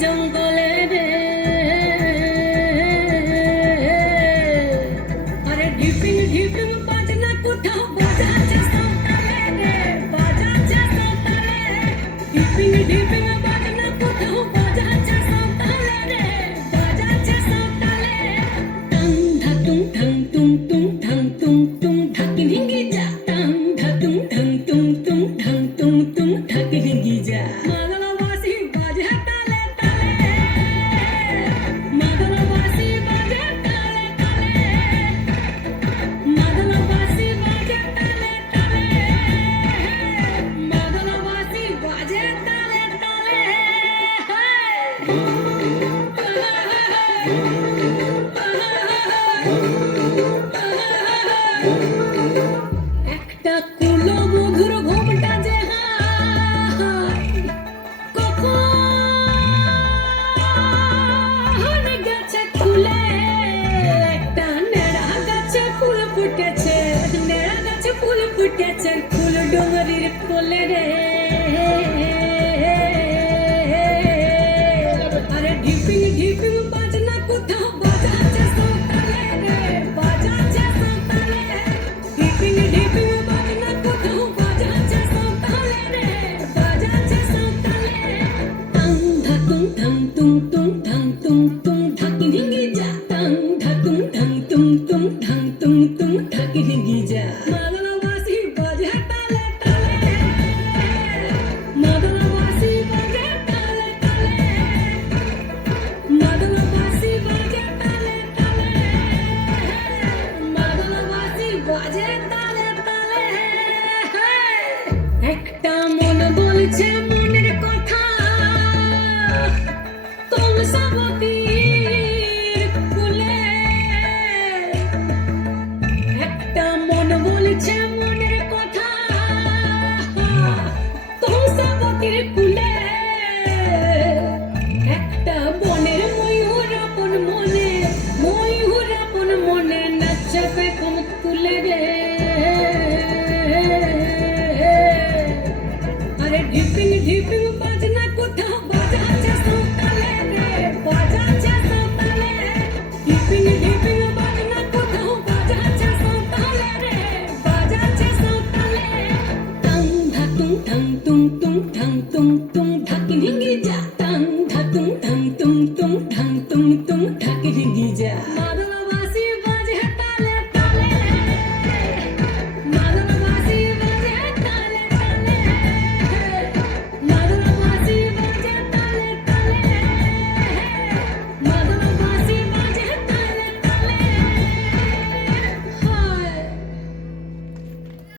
জঙ্গলে রে আরে ঢিপিং ঢিপিং বাজনা কোথাও বাজাচ্ছে সাঁওতালে রে বাজাচ্ছে সাঁওতালে ঢিপিং ঢিপিং বাজনা কোথাও বাজাচ্ছে সাঁওতালে রে বাজাচ্ছে সাঁওতালে টাং ধাতুং ঠাং তুং তুং ঠাং তুং তুং ঢাকি ঢিঙ্গি যা টাং ধাতুং ঠাং তুং তুং ঠাং তুং তুং ঢাকি ঢিঙ্গি যা মাদলবাসী বাজে তালে তালে মাদলবাসী বাজে তালে তালে মাদলবাসী বাজে তালে তালে মাদলবাসী বাজে তালে তালে একটা কুলো মধুর ঘোমটা যে হায় কখন গেছে খুলে একটা নেড়া গাছে ফুল ফুটেছে নেড়া গাছে ফুল ফুটেছে ফুল ডোঙরির কোলে রে আরে ঢিপিং ঢিপিং বাজনা কোথাও বাজাচ্ছে সাঁওতালে রে বাজাচ্ছে সাঁওতালে ঢিপিং ঢিপিং বাজনা কোথাও বাজাচ্ছে সাঁওতালে রে বাজাচ্ছে সাঁওতালে টাং ধাতুং ঠাং তুং তুং ঠাং তুং তুং ঢাকি ঢিঙ্গি যা টাং ধাতুং ঠাং তুং তুং ঠাং তুং তুং ঢাকি ঢিঙ্গি যা মাদলবাসী বাজে তালে তালে মাদলবাসী বাজে তালে তালে মাদলবাসী বাজে তালে তালে মাদলবাসী বাজে তালে তালে একটা মন বলছে মনের কথা কংসাবতীর কোলে একটা মন বলছে মনের কথা কংসাবতীর কোলে একটা বনের ময়ূর আপন মনে নাচবে কম তুলে রে আরে ঢিপিং ঢিপিং বাজনা কোথাও বাজাচ্ছে সাঁওতালে রে বাজাচ্ছে সাঁওতালে ঢিপিং ঢিপিং বাজনা কোথাও বাজাচ্ছে সাঁওতালে রে বাজাচ্ছে সাঁওতালে টাং ধাতুং ঠাং তুং তুং ঠাং তুং তুং ঢাকি ঢিঙ্গি যা